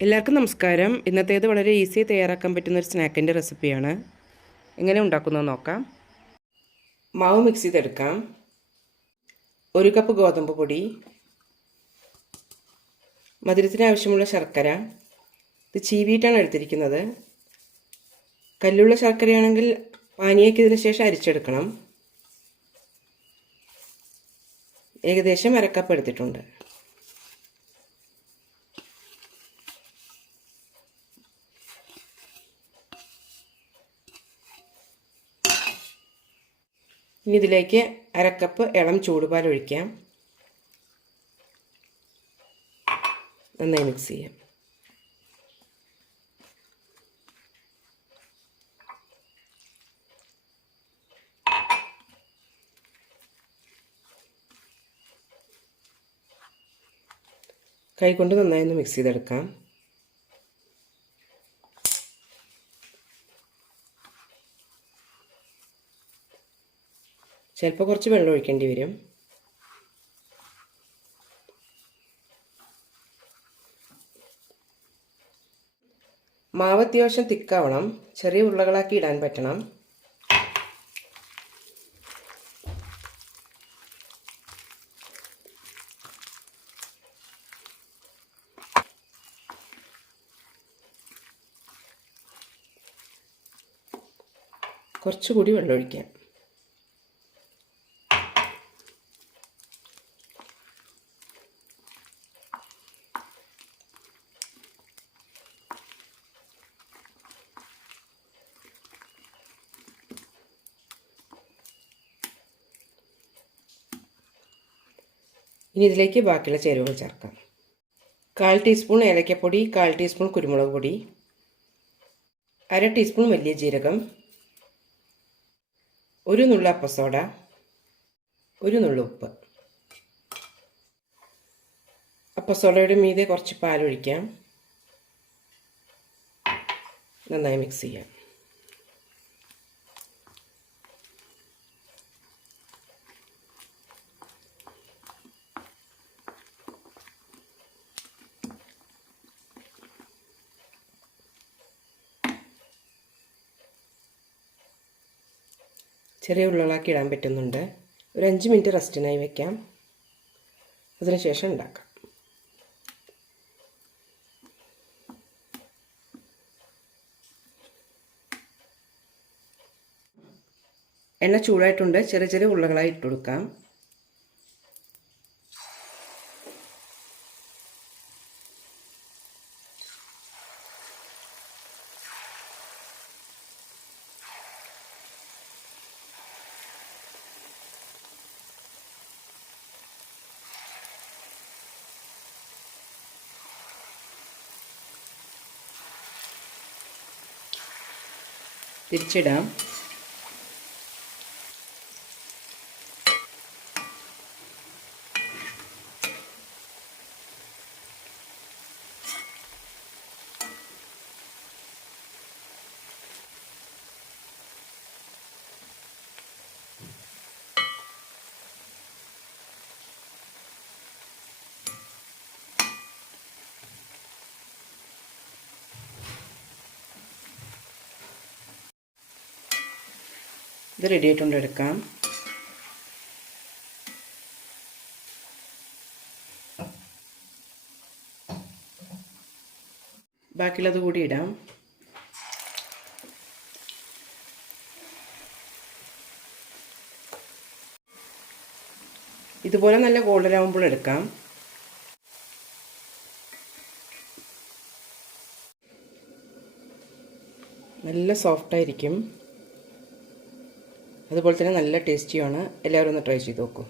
എല്ലാവർക്കും നമസ്കാരം. ഇന്നത്തേത് വളരെ ഈസി തയ്യാറാക്കാൻ പറ്റുന്ന ഒരു സ്നാക്കിന്റെ റെസിപ്പിയാണ്. എങ്ങനെ ഉണ്ടാക്കുന്നത് നോക്കാം. മാവ് മിക്സ് ചെയ്തെടുക്കാം. ഒരു കപ്പ് ഗോതമ്പ് പൊടി. മധുരത്തിന് ആവശ്യമുള്ള ശർക്കര. ഇത് ചീവിയിട്ടാണ് എടുത്തിരിക്കുന്നത്. കല്ലുള്ള ശർക്കരയാണെങ്കിൽ പാനിയാക്കിയതിന് ശേഷം അരിച്ചെടുക്കണം. ഏകദേശം അരക്കപ്പ് എടുത്തിട്ടുണ്ട്. ഇനി ഇതിലേക്ക് അരക്കപ്പ് ഇളം ചൂടുപാൽ ഒഴിക്കാം. നന്നായി മിക്സ് ചെയ്യാം. കൈകൊണ്ട് നന്നായി ഒന്ന് മിക്സ് ചെയ്തെടുക്കാം. ചിലപ്പോൾ കുറച്ച് വെള്ളം ഒഴിക്കേണ്ടി വരും. മാവ് അത്യാവശ്യം തിക്കാവണം. ചെറിയ ഉരുളകളാക്കി ഇടാൻ പറ്റണം. കുറച്ചുകൂടി വെള്ളം ഇനി ഇതിലേക്ക് ബാക്കിയുള്ള ചേരുവകൾ ചേർക്കാം. കാൽ ടീസ്പൂൺ ഏലക്കപ്പൊടി കാൽ ടീസ്പൂൺ കുരുമുളക് പൊടി അര ടീസ്പൂൺ വലിയ ജീരകം ഒരു നുള്ള അപ്പസോഡ ഒരു നുള്ള ഉപ്പ്. അപ്പസോഡയുടെ മീതെ കുറച്ച് പാലൊഴിക്കാം. നന്നായി മിക്സ് ചെയ്യാം. ചെറിയ ഉള്ളിളാക്കി ഇടാൻ പറ്റുന്നുണ്ട്. ഒരു അഞ്ച് മിനിറ്റ് റെസ്റ്റിനായി വെക്കാം. അതിനുശേഷം ഉണ്ടാക്കാം. എണ്ണ ചൂടായിട്ടുണ്ട്. ചെറിയ ചെറിയ ഉരുളകളായി ഇട്ട് കൊടുക്കാം. திருச்சிடம் ഇത് റെഡി ആയിട്ടുണ്ട് എടുക്കാം. ബാക്കിയുള്ളത് കൂടി ഇടാം. ഇതുപോലെ നല്ല ഗോൾഡൻ ആകുമ്പോൾ എടുക്കാം. നല്ല സോഫ്റ്റായിരിക്കും അതുപോലെ തന്നെ നല്ല ടേസ്റ്റിയാണ് എല്ലാവരും ഒന്ന് ട്രൈ ചെയ്ത് നോക്കൂ.